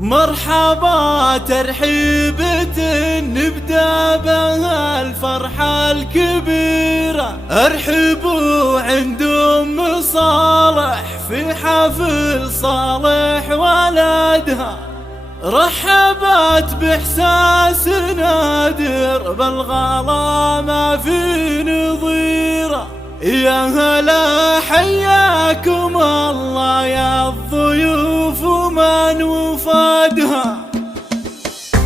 مرحبا ترحيبة نبدأ بها الفرحة الكبيرة، ارحبوا عند أم صالح في حفل صالح ولدها. رحبت بإحساس نادر بالغلا ما في نظيره، يا هلا حياكم الله يا الضيوف ومن وفادها.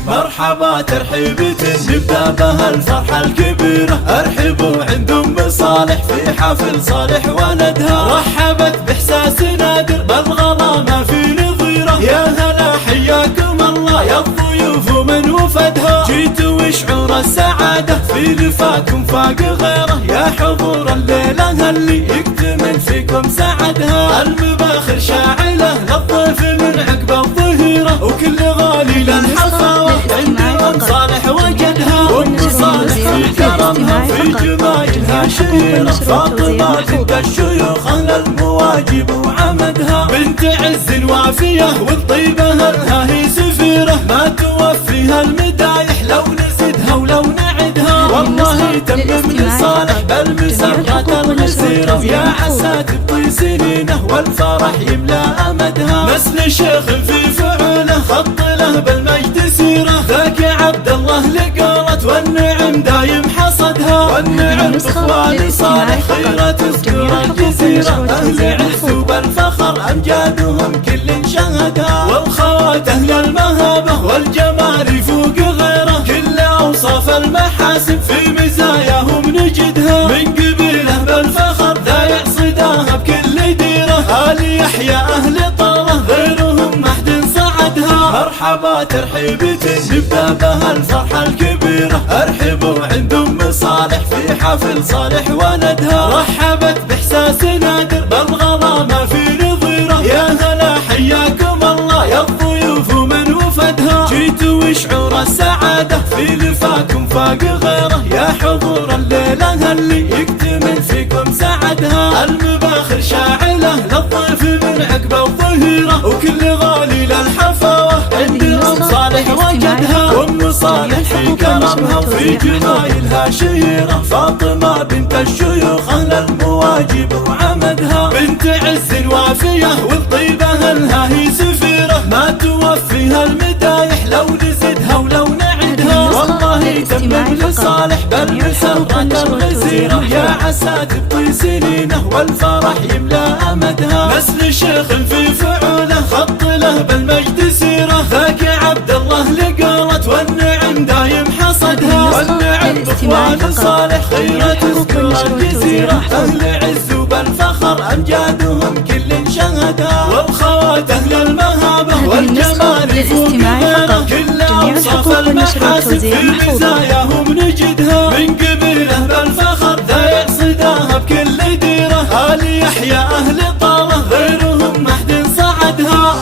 مرحبا ترحيبة نبدأ بها الفرحة الكبيرة، ارحبوا عند أم صالح في حفل صالح ولدها. رحبت بإحساس نادر بالغلا ما في نظيره، يا هلا حياكم الله يا الضيوف ومن وفدها. جيتوا وشعور السعادة في لفاكم فاق غيره، يا حضور الليلة اللي يكتمل فيكم سعدها. المباخر شاعلة للضيف من عقب الظهيرة، وكل غالي للحفاوة عند أم صالح وجدها. وأم صالح في كرمها في جمايلها شهيرة، فاطمة بنت الشيوخ أهل المواجب وعمدها. بنت عز وافية والطيبة لها هي سفيرة، ما توفيها المدايح لو نزدها ولو نعدها. والله تمم لصالح بالمسرات الغزيرة، يا عسى تبطي سنينه والفرح يملا أمدها. نسل شيخ في فعله خط له بالمجد سيرة، ذاك عبد الله لقالت والنعم دايم حصدها. والنعم بإخوان صالح خيرة تذكر الجزيرة، أهل عز وبالفخر أمجادهم كل شهدها. والخوات أهل المهابة والجمال يفوق غيره، كل أوصاف المحاسن في مزاياهم نجدها. من قبيله بالفخر ذا يعصداها بكل ديره، آل يحيى أهل طاره غيرهم ما حد صعدها. مرحبا ترحيبة نبدأ بها الفرحة الكبيرة، ارحبوا عند أم صالح في حفل صالح ولدها. رحبت بإحساس نادر بالغلا ما في نظيره، يا هلا حياكم الله يا الضيوف ومن وفدها. جيتوا وشعور السعادة في لفاكم فاق غيره، يا حضور الليلة اللي يكتمل فيكم سعدها. المباخر شاعلة للضيف من عقب الظهيرة، وكل غالي للحفاوة عند أم صالح وجدها. وأم صالح في كرمها وفي جمايلها شهيرة، فاطمة بنت الشيوخ أهل المواجب وعمدها. بنت عز وافية والطيبة لها هي سفيرة، ما توفيها المدايح لو نزدها ولو نعدها. والله تمم لصالح بالمسرات الغزيرة، يا عسى تبطي سنينه والفرح يملا أمدها. نسل شيخ في فعوله خط له بالمجد سيرة، ذاك عبد الله لقالت والنعم دايم حصدها. والنعم بإخوان صالح خيرة تذكر الجزيرة، أهل عز وبالفخر أمجادهم كل شهدها. والخوات أهل المهابة والجمال يفوق غيره، كل أوصاف المحاسن في مزاياهم نجدها. من قبيله بالفخر ذا يعصداها بكل ديره، آل يحيى أهل طاره غيرهم ما حد صعدها.